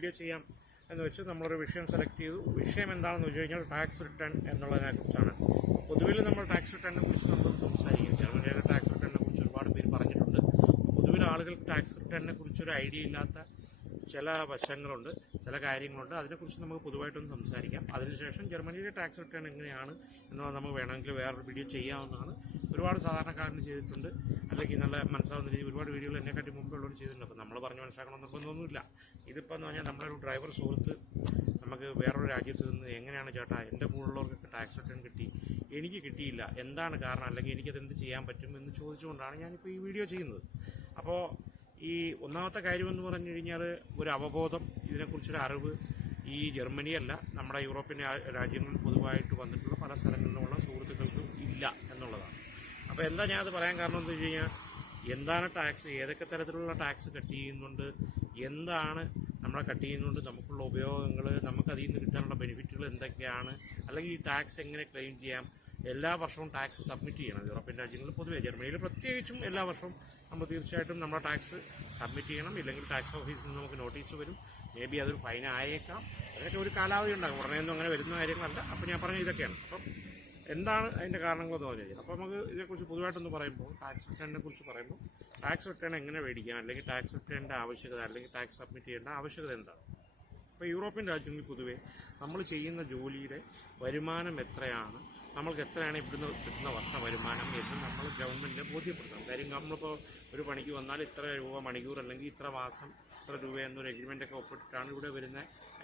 Video ചെയ്യാം എന്ന് വെച്ച് നമ്മളൊരു വിഷയം സെലക്ട് ചെയ്തു. വിഷയം എന്താണെന്ന് വെച്ച് കഴിഞ്ഞാൽ ടാക്സ് റിട്ടേൺ എന്നുള്ളതിനെക്കുറിച്ചാണ്. പൊതുവിൽ നമ്മൾ ടാക്സ് റിട്ടേണിനെ കുറിച്ച് നമ്മൾ സംസാരിക്കും. ജർമ്മനിയിലെ ടാക്സ് റിട്ടേണിനെ കുറിച്ച് ഒരുപാട് പേര് പറഞ്ഞിട്ടുണ്ട്. പൊതുവിൽ ആളുകൾക്ക് ടാക്സ് റിട്ടേണിനെ കുറിച്ചൊരു ഐഡിയ ഇല്ലാത്ത ചില വശങ്ങളുണ്ട്, ചില കാര്യങ്ങളുണ്ട്. അതിനെക്കുറിച്ച് നമുക്ക് പൊതുവായിട്ടൊന്ന് സംസാരിക്കാം. അതിനുശേഷം ജർമ്മനിയിലെ ടാക്സ് റിട്ടേൺ എങ്ങനെയാണ് എന്നുള്ളത് നമുക്ക് വേണമെങ്കിൽ വേറൊരു വീഡിയോ ചെയ്യാവുന്നതാണ്. ഒരുപാട് സാധാരണക്കാരന് ചെയ്തിട്ടുണ്ട്, അല്ലെങ്കിൽ നല്ല മനസ്സിലാവുന്ന രീതിയിൽ ഒരുപാട് വീഡിയോകൾ എന്നെക്കാട്ടി മുമ്പ് ഉള്ളവർ ചെയ്തിട്ടുണ്ട്. അപ്പം നമ്മൾ പറഞ്ഞ് മനസ്സിലാക്കണം നിർബന്ധമൊന്നുമില്ല. ഇതിപ്പോൾ എന്ന് പറഞ്ഞാൽ നമ്മുടെ ഒരു ഡ്രൈവർ സുഹൃത്ത് നമുക്ക് വേറൊരു രാജ്യത്ത് നിന്ന് എങ്ങനെയാണ് ചേട്ടാ എൻ്റെ കൂടെയുള്ളവർക്കൊക്കെ ടാക്സ് റിട്ടേൺ കിട്ടി, എനിക്ക് കിട്ടിയില്ല, എന്താണ് കാരണം, അല്ലെങ്കിൽ എനിക്കത് എന്ത് ചെയ്യാൻ പറ്റും എന്ന് ചോദിച്ചുകൊണ്ടാണ് ഞാനിപ്പോൾ ഈ വീഡിയോ ചെയ്യുന്നത്. അപ്പോൾ ഈ ഒന്നാമത്തെ കാര്യമെന്ന് പറഞ്ഞു കഴിഞ്ഞാൽ ഒരു അവബോധം, ഇതിനെക്കുറിച്ചൊരു അറിവ് ഈ ജർമ്മനിയല്ല, നമ്മുടെ യൂറോപ്യൻ രാജ്യങ്ങളിൽ പൊതുവായിട്ട് വന്നിട്ടുള്ള പല സ്ഥലങ്ങളിലുമുള്ള സുഹൃത്തുക്കൾക്കും ഇല്ല എന്നുള്ളതാണ്. അപ്പോൾ എന്താ ഞാനത് പറയാൻ കാരണം എന്ന് വെച്ച് കഴിഞ്ഞാൽ, എന്താണ് ടാക്സ്, ഏതൊക്കെ തരത്തിലുള്ള ടാക്സ് കട്ട് ചെയ്യുന്നുണ്ട്, എന്താണ് നമ്മളെ കട്ട് ചെയ്യുന്നുണ്ട്, നമുക്കുള്ള ഉപയോഗങ്ങൾ, നമുക്കതിൽ നിന്ന് കിട്ടാനുള്ള ബെനിഫിറ്റുകൾ എന്തൊക്കെയാണ്, അല്ലെങ്കിൽ ഈ ടാക്സ് എങ്ങനെ ക്ലെയിം ചെയ്യാം. എല്ലാ വർഷവും ടാക്സ് സബ്മിറ്റ് ചെയ്യണം. യൂറോപ്യൻ രാജ്യങ്ങളിൽ പൊതുവെ, ജർമ്മനിയിൽ പ്രത്യേകിച്ചും എല്ലാ വർഷവും നമ്മൾ തീർച്ചയായിട്ടും നമ്മുടെ ടാക്സ് സബ്മിറ്റ് ചെയ്യണം. ഇല്ലെങ്കിൽ ടാക്സ് ഓഫീസിൽ നിന്ന് നമുക്ക് നോട്ടീസ് വരും, മേ ബി അതൊരു ഫൈൻ ആയേക്കാം. അതൊക്കെ ഒരു കാലാവധി ഉണ്ടാകും, ഉടനെയൊന്നും അങ്ങനെ വരുന്ന കാര്യങ്ങളല്ല. അപ്പോൾ ഞാൻ പറഞ്ഞ ഇതൊക്കെയാണ്. അപ്പം എന്താണ് അതിൻ്റെ കാരണങ്ങളെന്ന് പറഞ്ഞു കഴിഞ്ഞാൽ, അപ്പോൾ നമുക്ക് ഇതിനെക്കുറിച്ച് പൊതുവായിട്ടൊന്ന് പറയുമ്പോൾ, ടാക്സ് റിട്ടേണിനെ കുറിച്ച് പറയുമ്പോൾ, ടാക്സ് റിട്ടേൺ എങ്ങനെ മേടിക്കാം, അല്ലെങ്കിൽ ടാക്സ് റിട്ടേണിൻ്റെ ആവശ്യകത, അല്ലെങ്കിൽ ടാക്സ് സബ്മിറ്റ് ചെയ്യേണ്ട ആവശ്യകത എന്താണ്. ഇപ്പോൾ യൂറോപ്യൻ രാജ്യങ്ങളിൽ പൊതുവേ നമ്മൾ ചെയ്യുന്ന ജോലിയുടെ വരുമാനം എത്രയാണ്, നമ്മൾക്ക് എത്രയാണ് ഇവിടുന്ന് കിട്ടുന്ന വർഷ വരുമാനം എന്ന് നമ്മൾ ഗവൺമെൻറ്റിനെ ബോധ്യപ്പെടുത്തണം. കാര്യം നമ്മളിപ്പോൾ ഒരു പണിക്ക് വന്നാൽ ഇത്ര രൂപ മണിക്കൂർ, അല്ലെങ്കിൽ ഇത്ര മാസം ഇത്ര രൂപ എന്നൊരു എഗ്രിമെൻ്റൊക്കെ ഒപ്പിട്ടിട്ടാണ് ഇവിടെ വരുന്ന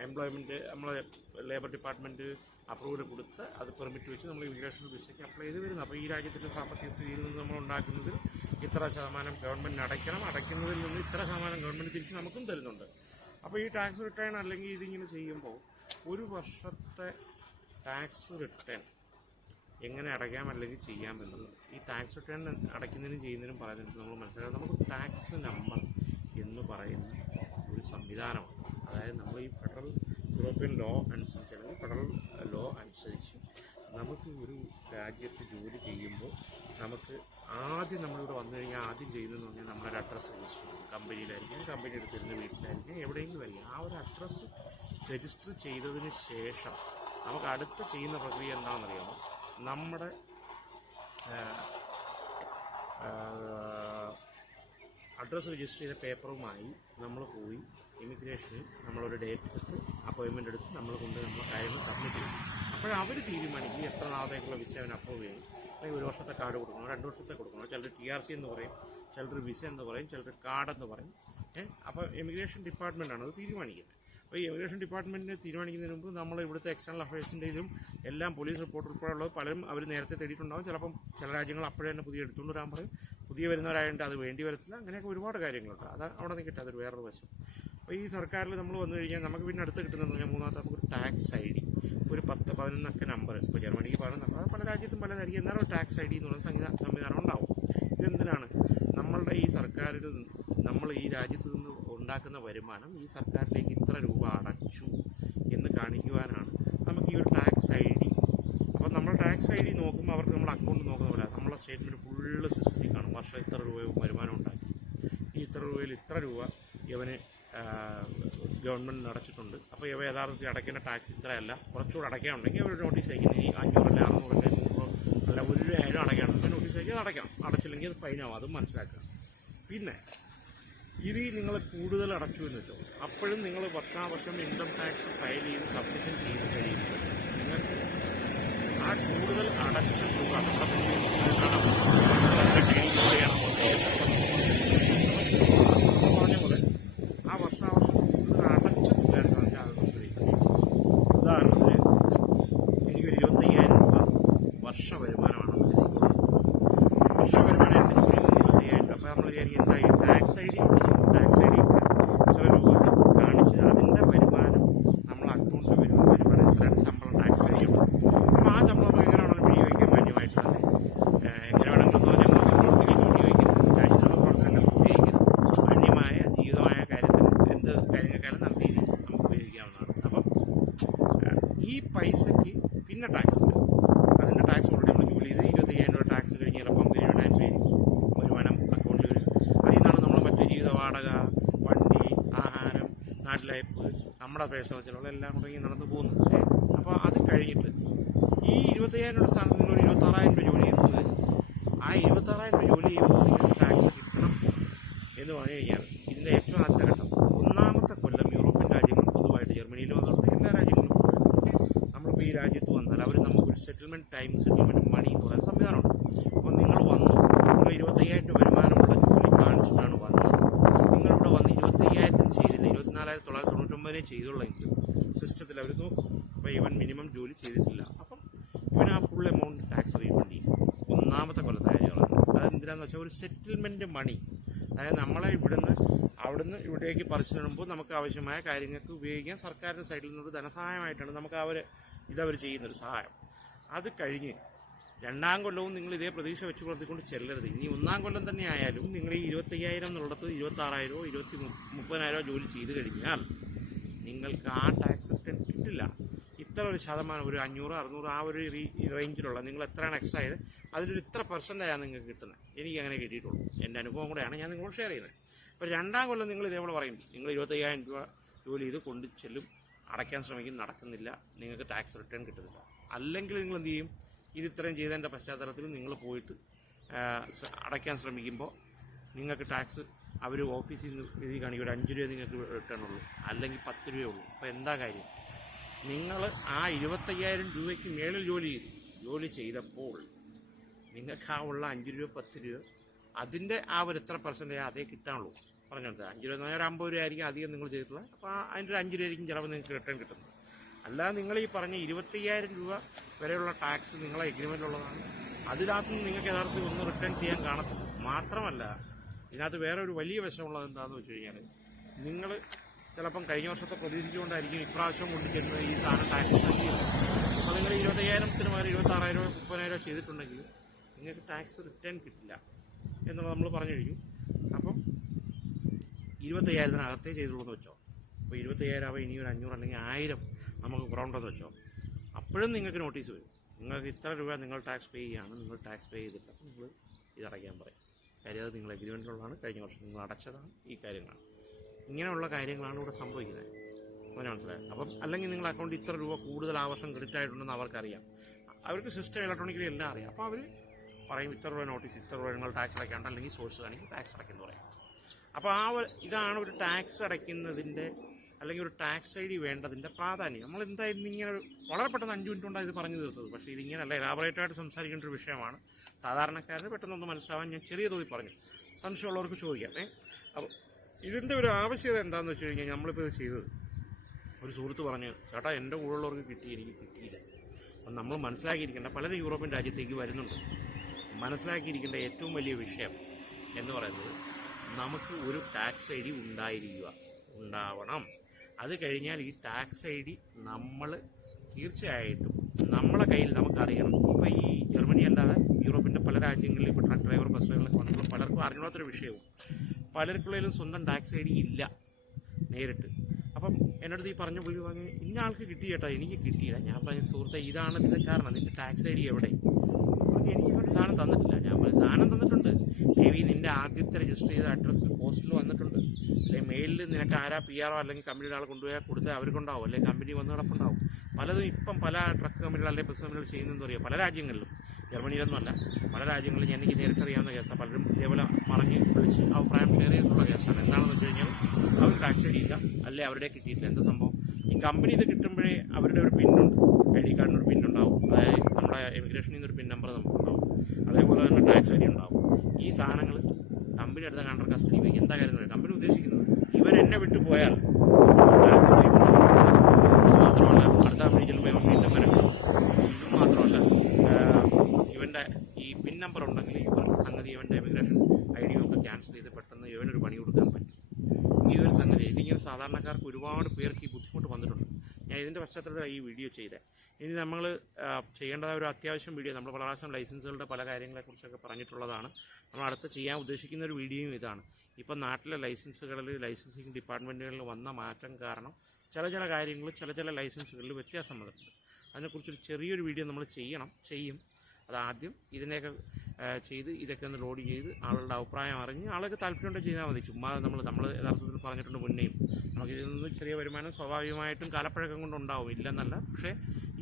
എംപ്ലോയ്മെൻറ്റ്, നമ്മളെ ലേബർ ഡിപ്പാർട്ട്മെൻറ്റ് അപ്രൂവൽ കൊടുത്ത് അത് പെർമിറ്റ് വെച്ച് നമ്മൾ ഇമിഗ്രേഷൻ വിസയ്ക്ക് അപ്ലൈ ചെയ്ത് വരുന്നത്. അപ്പോൾ ഈ രാജ്യത്തിൻ്റെ സാമ്പത്തിക സ്ഥിതിയിൽ നിന്ന് നമ്മൾ ഉണ്ടാക്കുന്നതിൽ ഇത്ര ശതമാനം ഗവൺമെൻറ്റിന് അടയ്ക്കണം, അടയ്ക്കുന്നതിൽ നിന്ന് ഇത്ര ശതമാനം ഗവൺമെൻറ് തിരിച്ച് നമുക്കും തരുന്നുണ്ട്. അപ്പോൾ ഈ ടാക്സ് റിട്ടേൺ അല്ലെങ്കിൽ ഇതിങ്ങനെ ചെയ്യുമ്പോൾ ഒരു വർഷത്തെ ടാക്സ് റിട്ടേൺ എങ്ങനെ അടയ്ക്കാം അല്ലെങ്കിൽ ചെയ്യാം എന്നുള്ളത്, ഈ ടാക്സ് റിട്ടേൺ അടയ്ക്കുന്നതിനും ചെയ്യുന്നതിനും പറയുന്നതിനും നമ്മൾ മനസ്സിലാക്കാം. നമുക്ക് ടാക്സ് നമ്പർ എന്ന് പറയുന്ന ഒരു സംവിധാനമാണ്. അതായത് നമ്മൾ ഈ ഫെഡറൽ യൂറോപ്യൻ ലോ അനുസരിച്ച്, അല്ലെങ്കിൽ ഫെഡറൽ ലോ അനുസരിച്ച് നമുക്ക് ഒരു രാജ്യത്ത് ജോലി ചെയ്യുമ്പോൾ നമുക്ക് ആദ്യം നമ്മളിവിടെ വന്നു കഴിഞ്ഞാൽ ആദ്യം ചെയ്യുന്നതെന്ന് പറഞ്ഞാൽ നമ്മളൊരു അഡ്രസ്സ് രജിസ്റ്റർ ചെയ്യും. കമ്പനിയിലായിരിക്കും, കമ്പനി എടുത്തിരുന്ന വീട്ടിലായിരിക്കും, എവിടെയെങ്കിലും ആയിരിക്കും. ആ ഒരു അഡ്രസ്സ് രജിസ്റ്റർ ചെയ്തതിന് ശേഷം നമുക്ക് അടുത്ത ചെയ്യുന്ന പ്രക്രിയ എന്താണെന്നറിയാമോ, നമ്മുടെ അഡ്രസ്സ് രജിസ്റ്റർ ചെയ്ത പേപ്പറുമായി നമ്മൾ പോയി ഇമിഗ്രേഷനിൽ നമ്മളൊരു ഡേറ്റ് എടുത്ത് അപ്പോയിൻമെൻ്റ് എടുത്ത് നമ്മൾ കൊണ്ട് നമ്മളെ കാര്യങ്ങൾ സബ്മിറ്റ് ചെയ്യും. അപ്പോഴവർ തീരുമാനിക്കും എത്ര നാളത്തേക്കുള്ള വിസ അവന് അപ്രൂവ് ചെയ്യും. അല്ലെങ്കിൽ ഒരു വർഷത്തെ കാർഡ് കൊടുക്കണോ, 2 വർഷത്തെ കൊടുക്കണോ, ചിലർ TRC എന്ന് പറയും, ചിലർ വിസ എന്ന് പറയും, ചിലർ കാർഡെന്ന് പറയും. അപ്പോൾ ഇമിഗ്രേഷൻ ഡിപ്പാർട്ട്മെൻറ്റാണ് അത് തീരുമാനിക്കുന്നത്. അപ്പോൾ ഈ ഇമിഗ്രേഷൻ ഡിപ്പാർട്ട്മെൻറ്റിന് തീരുമാനിക്കുന്നതിന് മുമ്പ് നമ്മൾ ഇവിടുത്തെ എക്സ്റ്റേണൽ അഫയേഴ്സിൻ്റെ ഇതും എല്ലാം പോലീസ് റിപ്പോർട്ട് ഉൾപ്പെടെയുള്ളത് പലരും അവർ നേരത്തെ തേടിയിട്ടുണ്ടാകും. ചിലപ്പം ചില രാജ്യങ്ങൾ അപ്പോഴേ തന്നെ പുതിയ എടുത്തുകൊണ്ട് വരാൻ പറയും. പുതിയ വരുന്നവരായതുകൊണ്ട് അത് വേണ്ടി വരത്തില്ല. അങ്ങനെയൊക്കെ ഒരുപാട് കാര്യങ്ങളുണ്ട്. അത് അവിടെ നിൽക്കട്ടെ, അതൊരു വേറൊരു വശം. അപ്പോൾ ഈ സർക്കാരിൽ നമ്മൾ വന്നു കഴിഞ്ഞാൽ നമുക്ക് പിന്നെ അടുത്ത് കിട്ടുന്നതെന്ന് പറഞ്ഞാൽ മൂന്നാമത്തെ നമുക്കൊരു ടാക്സ് ID, ഒരു 10-11 നമ്പർ. ഇപ്പോൾ ജർമ്മനിക്ക് പറയുന്നത് പല രാജ്യത്തും പലതായിരിക്കും, എന്നാലും ടാക്സ് ID എന്ന് പറയുന്ന സംവിധാനം ഉണ്ടാവും. ഇതെന്തിനാണ്, നമ്മളുടെ ഈ സർക്കാരിൽ നമ്മൾ ഈ രാജ്യത്ത് നിന്ന് ഉണ്ടാക്കുന്ന വരുമാനം ഈ സർക്കാരിലേക്ക് ഇത്ര രൂപ അടച്ചു എന്ന് കാണിക്കുവാനാണ് നമുക്ക് ഈ ഒരു ടാക്സ് ID. അപ്പോൾ നമ്മൾ ടാക്സ് ID നോക്കുമ്പോൾ അവർക്ക് നമ്മൾ അക്കൗണ്ട് നോക്കുന്ന പോലെ നമ്മളെ സ്റ്റേറ്റ്മെൻറ്റ് ഫുള്ള് സിസ്റ്റത്തിൽ കാണും. വർഷം ഇത്ര രൂപ വരുമാനം ഉണ്ടാക്കി, ഈ ഇത്ര രൂപയിൽ ഇത്ര രൂപ ഇവന് ഗവൺമെൻറ്റിന് അടച്ചിട്ടുണ്ട്. അപ്പോൾ ഇവ യഥാർത്ഥത്തിൽ അടയ്ക്കേണ്ട ടാക്സ് ഇത്രയല്ല, കുറച്ചുകൂടെ അടയ്ക്കാനുണ്ടെങ്കിൽ അവർ നോട്ടീസ് അയക്കുന്നത് ഈ 500 600 100 അല്ല 1,000 അടയ്ക്കാനുണ്ടെങ്കിൽ നോട്ടീസ് അയക്കുക, അടയ്ക്കണം. അടച്ചില്ലെങ്കിൽ അത് ഫൈനാവും, അതും മനസ്സിലാക്കുക. പിന്നെ ഇത് നിങ്ങൾ കൂടുതൽ അടച്ചു എന്ന് വെച്ചോ, അപ്പോഴും നിങ്ങൾ വർഷാവർഷം ഇൻകം ടാക്സ് ഫയൽ ചെയ്ത് സബ്മിഷൻ ചെയ്ത് കഴിയുമ്പോൾ നിങ്ങൾക്ക് ആ കൂടുതൽ അടച്ച തുക നമ്മുടെ പറഞ്ഞ പോലെ ആ വർഷാവർഷം കൂടുതൽ അടച്ച തുക എന്താണെന്ന് വെച്ചാൽ അത് നമുക്ക് ലഭിക്കും. ഉദാഹരണത്തിന് എനിക്കൊരു 25,000 രൂപ വർഷ വരുമാനമാണ് നമുക്ക്. വർഷ വരുമാനം എനിക്ക് 25,000 രൂപ. അപ്പോൾ നമ്മൾ വിചാരിക്കും എന്തായി ടാക്സ് ID ഇത്ര രൂപ കാണിച്ച് അതിൻ്റെ വരുമാനം നമ്മൾ അക്കൗണ്ടിൽ വരും. വരുമാനം എത്രയാണ് ശമ്പളം ടാക്സ് കഴിയുമ്പോൾ. അപ്പോൾ ആ ശമ്പളം എങ്ങനെയാണെന്ന് വിനിയോഗിക്കാൻ മാന്യമായിട്ട് തന്നെ എങ്ങനെ വേണമെങ്കിലും പറഞ്ഞാൽ കുറച്ച് പ്രവർത്തികൾക്ക് വിനിയോഗിക്കുന്നത്, രാജ്യത്തുള്ള പ്രവർത്തനങ്ങൾക്ക് ഉപയോഗിക്കുന്നത്, മാന്യമായ ജീവിതമായ കാര്യത്തിന് എന്ത് കാര്യങ്ങൾക്കാലും നല്ല രീതിയിൽ നമുക്ക് ഉപയോഗിക്കാവുന്നതാണ്. അപ്പം ഈ പൈസയ്ക്ക് പിന്നെ ടാക്സ് ഉണ്ട്. അതിൻ്റെ ടാക്സ് ഓൾറെഡി നമ്മൾ ജോലി ചെയ്ത് 25,000 രൂപ ടാക്സ് കഴിഞ്ഞ് ചിലപ്പം 20,000 രൂപ വരുമാനം അക്കൗണ്ടിൽ വരും. അതിൽ നിന്നാണ് നമ്മൾ മറ്റു ജീവിത നമ്മുടെ പേഴ്സണൽ ചിലവുകൾ എല്ലാം കൂടെ ഇങ്ങനെ നടന്നു പോകുന്നു. അപ്പോൾ അത് കഴിഞ്ഞിട്ട് ഈ 25,000 രൂപ സ്ഥാനത്ത് നിങ്ങൾ 26,000 രൂപ ജോലി ചെയ്യുന്നത്, ആ 26,000 രൂപ ജോലി ചെയ്യുമ്പോൾ നിങ്ങൾക്ക് ടാക്സ് കിട്ടണം എന്ന് പറഞ്ഞു കഴിഞ്ഞാൽ ഇതിൻ്റെ ഏറ്റവും ആദ്യത്തെ ഘട്ടം, ഒന്നാമത്തെ കൊല്ലം യൂറോപ്യൻ രാജ്യങ്ങൾ പൊതുവായിട്ട് ജർമ്മനിയിലും അതുകൊണ്ട് എല്ലാ രാജ്യങ്ങളും നമ്മളിപ്പോൾ ഈ രാജ്യത്ത് വന്നാൽ അവർ നമുക്കൊരു സെറ്റിൽമെൻറ്റ് മണി എന്ന് പറയുന്ന സംവിധാനമുണ്ട്. അപ്പോൾ നിങ്ങൾ വന്നു, നിങ്ങൾ 25,000 രൂപ വരുമാനമുള്ള ജോലി കാണിച്ചിട്ടാണ് വന്നത്. നിങ്ങളിവിടെ വന്ന് 25,000 ചെയ്തില്ല, 24,999 ചെയ്തുള്ളെങ്കിൽ സിസ്റ്റത്തിൽ അവർ നോക്കും. അപ്പോൾ ഇവൻ മിനിമം ജോലി ചെയ്തിട്ടില്ല, അപ്പം ഇവൻ ആ ഫുൾ എമൗണ്ട് ടാക്സ് റീഫണ്ട് ചെയ്യും. ഒന്നാമത്തെ കൊല്ലത്തെ കാര്യങ്ങളാണ്. അതെന്തിനാന്ന് വെച്ചാൽ ഒരു സെറ്റിൽമെൻറ്റ് മണി, അതായത് നമ്മളെ അവിടുന്ന് ഇവിടേക്ക് പറിച്ചു തരുമ്പോൾ നമുക്ക് ആവശ്യമായ കാര്യങ്ങൾക്ക് ഉപയോഗിക്കാൻ സർക്കാരിൻ്റെ സൈഡിൽ നിന്നൊരു ധനസഹായമായിട്ടാണ് നമുക്ക് ഇതവർ ചെയ്യുന്നൊരു സഹായം. അത് കഴിഞ്ഞ് രണ്ടാം കൊല്ലവും നിങ്ങൾ ഇതേ പ്രതീക്ഷ വെച്ച് പുലർത്തിക്കൊണ്ട് ചെല്ലരുത്. ഇനി ഒന്നാം കൊല്ലം തന്നെ ആയാലും നിങ്ങൾ ഈ 25,000 എന്നുള്ളത് 26,000 30,000 ജോലി ചെയ്ത് കഴിഞ്ഞാൽ നിങ്ങൾക്ക് ആ ടാക്സ് റിട്ടേൺ കിട്ടില്ല. ഇത്ര ഒരു ശതമാനം, ഒരു 500, 600 ആ ഒരു റേഞ്ചിലുള്ള നിങ്ങൾ എത്രയാണ് എക്സ്ട്രാ ചെയ്ത് അതിലൊരു ഇത്ര പെർസെൻറ്റാണ് നിങ്ങൾക്ക് കിട്ടുന്നത്. എനിക്ക് അങ്ങനെ കിട്ടിയിട്ടുള്ളൂ. എൻ്റെ അനുഭവം കൂടെയാണ് ഞാൻ നിങ്ങളോട് ഷെയർ ചെയ്യുന്നത്. അപ്പോൾ രണ്ടാം കൊല്ലം നിങ്ങൾ ഇതേപോലെ പറയും, നിങ്ങൾ 25,000 രൂപ ജോലി ചെയ്ത് കൊണ്ട് ചെല്ലും, അടയ്ക്കാൻ ശ്രമിക്കും, നടക്കുന്നില്ല, നിങ്ങൾക്ക് ടാക്സ് റിട്ടേൺ കിട്ടുന്നില്ല. അല്ലെങ്കിൽ നിങ്ങൾ എന്ത് ചെയ്യും, ഇത് ഇത്രയും ചെയ്തതിൻ്റെ പശ്ചാത്തലത്തിൽ നിങ്ങൾ പോയിട്ട് അടയ്ക്കാൻ ശ്രമിക്കുമ്പോൾ നിങ്ങൾക്ക് ടാക്സ് അവർ ഓഫീസിൽ നിന്ന് എഴുതി കാണിക്കും, ഒരു 5 രൂപ നിങ്ങൾക്ക് റിട്ടേൺ ഉള്ളൂ, അല്ലെങ്കിൽ 10 രൂപയേ ഉള്ളൂ. അപ്പോൾ എന്താ കാര്യം, നിങ്ങൾ ആ 25,000 രൂപയ്ക്ക് മേളിൽ ജോലി ചെയ്തപ്പോൾ നിങ്ങൾക്ക് ആ ഉള്ള 5 രൂപ 10 രൂപ അതിൻ്റെ ആ ഒരു എത്ര പെർസെൻറ്റേജ് അതേ കിട്ടാനുള്ളൂ. പറഞ്ഞു കൊടുത്തത് 5 രൂപ എന്ന് പറഞ്ഞാൽ ഒരു 50 രൂപ ആയിരിക്കും അധികം നിങ്ങൾ ചെയ്തിട്ടുള്ളത്. അപ്പോൾ അതിൻ്റെ ഒരു 5 രൂപയായിരിക്കും ചിലപ്പോൾ നിങ്ങൾക്ക് റിട്ടേൺ കിട്ടുന്നത്. അല്ലാതെ നിങ്ങൾ ഈ പറഞ്ഞ 25,000 രൂപ വരെയുള്ള ടാക്സ് നിങ്ങളെ എഗ്രിമെൻറ്റുള്ളതാണ്. അതിനകത്ത് നിന്ന് നിങ്ങൾക്ക് യഥാർത്ഥത്തിൽ ഒന്നും റിട്ടേൺ ചെയ്യാൻ കാണത്തില്ല. മാത്രമല്ല ഇതിനകത്ത് വേറെ ഒരു വലിയ വശമുള്ളത് എന്താണെന്ന് വെച്ച് കഴിഞ്ഞാൽ, നിങ്ങൾ ചിലപ്പം കഴിഞ്ഞ വർഷത്തെ പ്രതീക്ഷിച്ചുകൊണ്ടായിരിക്കും ഇപ്രാവശ്യം കൊണ്ട് ചെല്ലുന്നത് ഈ സാധനം ടാക്സ് ചെയ്യുന്നത്. അപ്പോൾ നിങ്ങൾ 25,000-ന് പകരം 26,000 30,000 ചെയ്തിട്ടുണ്ടെങ്കിൽ നിങ്ങൾക്ക് ടാക്സ് റിട്ടേൺ കിട്ടില്ല എന്നുള്ളത് നമ്മൾ പറഞ്ഞു കഴിഞ്ഞു. അപ്പം 25,000-നകത്തേ ചെയ്തുള്ളൂ എന്ന് വെച്ചോ. അപ്പോൾ 25,000 ആവുമ്പോൾ ഇനി ഒരു 500 അല്ലെങ്കിൽ 1000 നമുക്ക് കുറവുണ്ടെന്ന് വെച്ചോ. അപ്പോഴും നിങ്ങൾക്ക് നോട്ടീസ് വരും, നിങ്ങൾക്ക് ഇത്ര രൂപ നിങ്ങൾ ടാക്സ് പേ ചെയ്യുകയാണ്, നിങ്ങൾ ടാക്സ് പേ ചെയ്തില്ല, നിങ്ങൾ ഇതടയ്ക്കാൻ പറയും. കാര്യം അത് നിങ്ങൾ എഗ്രിമെൻറ്റിലുള്ളതാണ്, കഴിഞ്ഞ വർഷം നിങ്ങൾ അടച്ചതാണ്, ഈ കാര്യങ്ങളാണ്. ഇങ്ങനെയുള്ള കാര്യങ്ങളാണ് ഇവിടെ സംഭവിക്കുന്നത്. അങ്ങനെ മനസ്സിലായി. അപ്പം അല്ലെങ്കിൽ നിങ്ങൾ അക്കൗണ്ടിൽ ഇത്ര രൂപ കൂടുതൽ ആ വർഷം ക്രെഡിറ്റ് ആയിട്ടുണ്ടെന്ന് അവർക്കറിയാം. അവർക്ക് സിസ്റ്റം ഇലക്ട്രോണിക്കലി എല്ലാം അറിയാം. അപ്പോൾ അവർ പറയും ഇത്ര രൂപ നോട്ടീസ്, ഇത്ര രൂപ നിങ്ങൾ ടാക്സ് അടയ്ക്കാണ്ട്, അല്ലെങ്കിൽ സോഴ്സ് കാണിക്കും ടാക്സ് അടയ്ക്കുന്നു പറയും. അപ്പോൾ ഇതാണ് ഒരു ടാക്സ് അടയ്ക്കുന്നതിൻ്റെ അല്ലെങ്കിൽ ഒരു ടാക്സ് ഐ ഡി വേണ്ടതിൻ്റെ പ്രാധാന്യം. നമ്മൾ എന്തായാലും ഇങ്ങനെ വളരെ പെട്ടെന്ന് 5 മിനിറ്റ് കൊണ്ടാണ് ഇത് പറഞ്ഞു തീർത്തത്. പക്ഷേ ഇതിങ്ങനെയല്ല, എലാബറേറ്റായിട്ട് സംസാരിക്കേണ്ട ഒരു വിഷയമാണ്. സാധാരണക്കാരന് പെട്ടെന്നൊന്ന് മനസ്സിലാവാൻ ഞാൻ ചെറിയ തോതിൽ പറഞ്ഞു. സംശയമുള്ളവർക്ക് ചോദിക്കാം. അപ്പോൾ ഇതിൻ്റെ ഒരു ആവശ്യകത എന്താണെന്ന് വെച്ച് കഴിഞ്ഞാൽ, നമ്മളിപ്പോൾ ഇത് ചെയ്തത് ഒരു സുഹൃത്ത് പറഞ്ഞ്, ചേട്ടാ എൻ്റെ കൂടെയുള്ളവർക്ക് കിട്ടി, എനിക്ക് കിട്ടിയില്ല. അപ്പം നമ്മൾ മനസ്സിലാക്കിയിരിക്കേണ്ട, പലരും യൂറോപ്യൻ രാജ്യത്തേക്ക് വരുന്നുണ്ട്, മനസ്സിലാക്കിയിരിക്കേണ്ട ഏറ്റവും വലിയ വിഷയം എന്ന് പറയുന്നത്, നമുക്ക് ഒരു ടാക്സ് ഐ ഡി ഉണ്ടാവണം. അത് കഴിഞ്ഞാൽ ഈ ടാക്സ് ഐ ഡി നമ്മൾ തീർച്ചയായിട്ടും നമ്മളെ കയ്യിൽ നമുക്കറിയണം. ഇപ്പോൾ ഈ ജർമ്മനി അല്ലാതെ യൂറോപ്പിൻ്റെ പല രാജ്യങ്ങളിൽ ഇപ്പോൾ ട്രക്ക് ഡ്രൈവർ, ബസ് ഡ്രൈവറൊക്കെ വന്നപ്പോൾ പലർക്കും അറിഞ്ഞാത്തൊരു വിഷയവും, പലർക്കുള്ളിലും സ്വന്തം ടാക്സ് ഐ ഡി ഇല്ല നേരിട്ട്. അപ്പം എന്നോട് ഈ പറഞ്ഞ പുള്ളി പറഞ്ഞ്, ഇന്ന ആൾക്ക് കിട്ടി ചേട്ടാ, എനിക്ക് കിട്ടിയില്ല. ഞാൻ പറഞ്ഞ സുഹൃത്തെ, ഇതാണ് ഇതിൻ്റെ കാരണം, നിൻ്റെ ടാക്സ് ഐ ഡി എവിടെ? എനിക്ക് ഒരു സാധനം തന്നിട്ടില്ല. ഞാൻ പറഞ്ഞ സാധനം തന്നിട്ടുണ്ട്, മേ ബി നിൻ്റെ ആദ്യത്തെ രജിസ്റ്റർ ചെയ്ത അഡ്രസ്സിൽ പോസ്റ്റിൽ വന്നിട്ടുണ്ട്, അല്ലെങ്കിൽ മെയിലിൽ നിനക്ക് ആരാ PR അല്ലെങ്കിൽ കമ്പനിയുടെ ആൾ കൊണ്ടുപോയാൽ കൊടുത്താൽ അവർക്കുണ്ടാവും, അല്ലെങ്കിൽ കമ്പനി വന്ന് കിടപ്പുണ്ടാവും. പലതും ഇപ്പം പല ട്രക്ക് കമ്പനികൾ അല്ലെങ്കിൽ ബസ് കമ്പനികൾ ചെയ്യുന്നതെന്ന് പറയുക, പല രാജ്യങ്ങളിലും, ജർമ്മനിയിലൊന്നുമല്ല, പല രാജ്യങ്ങളിലും എനിക്ക് നേരിട്ടറിയാവുന്ന കേസാണ്. പലരും ഇതേപോലെ പറഞ്ഞ് വിളിച്ച് അഭിപ്രായം ഷെയർ ചെയ്തിട്ടുള്ള കേസാണ്. എന്താണെന്ന് വെച്ച് കഴിഞ്ഞാൽ, അവർ ടാക്സ് ഐ ഡി ഇല്ല, അല്ലെ അവരുടെ കിട്ടിയിട്ടില്ല. എന്താ സംഭവം, ഈ കമ്പനി ഇത് കിട്ടുമ്പോഴേ അവരുടെ ഒരു പിന്നുണ്ട്, ID കാർഡിനൊരു പിന്നുണ്ടാവും, അതായത് നമ്മുടെ ഇമിഗ്രേഷനിൽ നിന്നൊരു പിൻ നമ്പർ നമുക്കുണ്ടാവും, അതേപോലെ തന്നെ ടാക്സ് ഐ ഡി ഉണ്ടാവും. ഈ സാധനങ്ങൾ കമ്പനി എടുത്ത കണ്ടർ കസ്റ്റഡി വയ്ക്കും. എന്താ കാര്യം, കമ്പനി ഉദ്ദേശിക്കുന്നത് ഇവൻ എന്നെ വിട്ടു പോയാൽ ടാക്സ് പേ മാത്രമല്ല, അടുത്ത കമ്പനി ചെല്ലുമ്പോൾ വീണ്ടും വരക്കണം. ഇതും മാത്രമല്ല, ഇവൻ്റെ ഈ പിൻ നമ്പർ ഉണ്ടെങ്കിൽ ഇവർക്ക് സംഗതി ഇവൻ്റെ ഇമിഗ്രേഷൻ ID ഒക്കെ ക്യാൻസൽ ചെയ്ത് പെട്ടെന്ന് ഇവനൊരു പണി കൊടുക്കാൻ പറ്റും. ഈ ഒരു സംഗതി ഇതിങ്ങനെ സാധാരണക്കാർക്ക് ഒരുപാട് പേർക്ക് ഈ ബുദ്ധിമുട്ട് വന്നിട്ടുണ്ട്. ഞാൻ ഇതിൻ്റെ പശ്ചാത്തലത്തിൽ ഈ വീഡിയോ ചെയ്തത്. ഇനി നമ്മൾ ചെയ്യേണ്ടതായ ഒരു അത്യാവശ്യം വീഡിയോ, നമ്മൾ പല പ്രാവശ്യം ലൈസൻസുകളുടെ പല കാര്യങ്ങളെക്കുറിച്ചൊക്കെ പറഞ്ഞിട്ടുള്ളതാണ്. നമ്മൾ അടുത്ത് ചെയ്യാൻ ഉദ്ദേശിക്കുന്ന ഒരു വീഡിയോയും ഇതാണ്. ഇപ്പം നാട്ടിലെ ലൈസൻസുകളിൽ, ലൈസൻസിങ് ഡിപ്പാർട്ട്മെൻറ്റുകളിൽ വന്ന മാറ്റം കാരണം ചില കാര്യങ്ങൾ ചില ലൈസൻസുകളിൽ വ്യത്യാസം വന്നിട്ടുണ്ട്. അതിനെക്കുറിച്ചൊരു ചെറിയൊരു വീഡിയോ നമ്മൾ ചെയ്യും. അത് ആദ്യം ഇതിനെയൊക്കെ ചെയ്ത് ഇതൊക്കെ ഒന്ന് ലോഡ് ചെയ്ത് ആളുകളുടെ അഭിപ്രായം അറിഞ്ഞ് ആളൊക്കെ താല്പര്യമുണ്ടെങ്കിൽ ചെയ്താൽ മതി. ചുമ്മാ നമ്മൾ യഥാർത്ഥത്തിൽ പറഞ്ഞിട്ടുണ്ട് മുന്നേയും, നമുക്ക് ഇതിൽ നിന്ന് ചെറിയ വരുമാനം സ്വാഭാവികമായിട്ടും കാലപ്പഴക്കം കൊണ്ടുണ്ടാവും, ഇല്ലെന്നല്ല. പക്ഷേ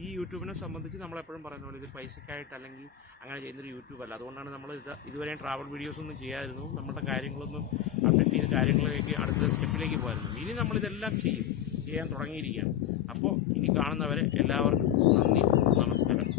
ഈ യൂട്യൂബിനെ സംബന്ധിച്ച് നമ്മളെപ്പോഴും പറയുന്ന പോലെ ഇത് പൈസക്കായിട്ട് അല്ലെങ്കിൽ അങ്ങനെ ചെയ്യുന്നൊരു യൂട്യൂബ് അല്ല. അതുകൊണ്ടാണ് നമ്മൾ ഇതുവരെയും ട്രാവൽ വീഡിയോസൊന്നും ചെയ്യാതിരുന്നു, നമ്മുടെ കാര്യങ്ങളൊന്നും അപ്ഡേറ്റ് ചെയ്ത് കാര്യങ്ങളിലേക്ക് അടുത്ത സ്റ്റെപ്പിലേക്ക് പോകായിരുന്നു. ഇനി നമ്മളിതെല്ലാം ചെയ്യാൻ തുടങ്ങിയിരിക്കുകയാണ്. അപ്പോൾ ഇനി കാണുന്നവരെ എല്ലാവർക്കും നന്ദി, നമസ്കാരം.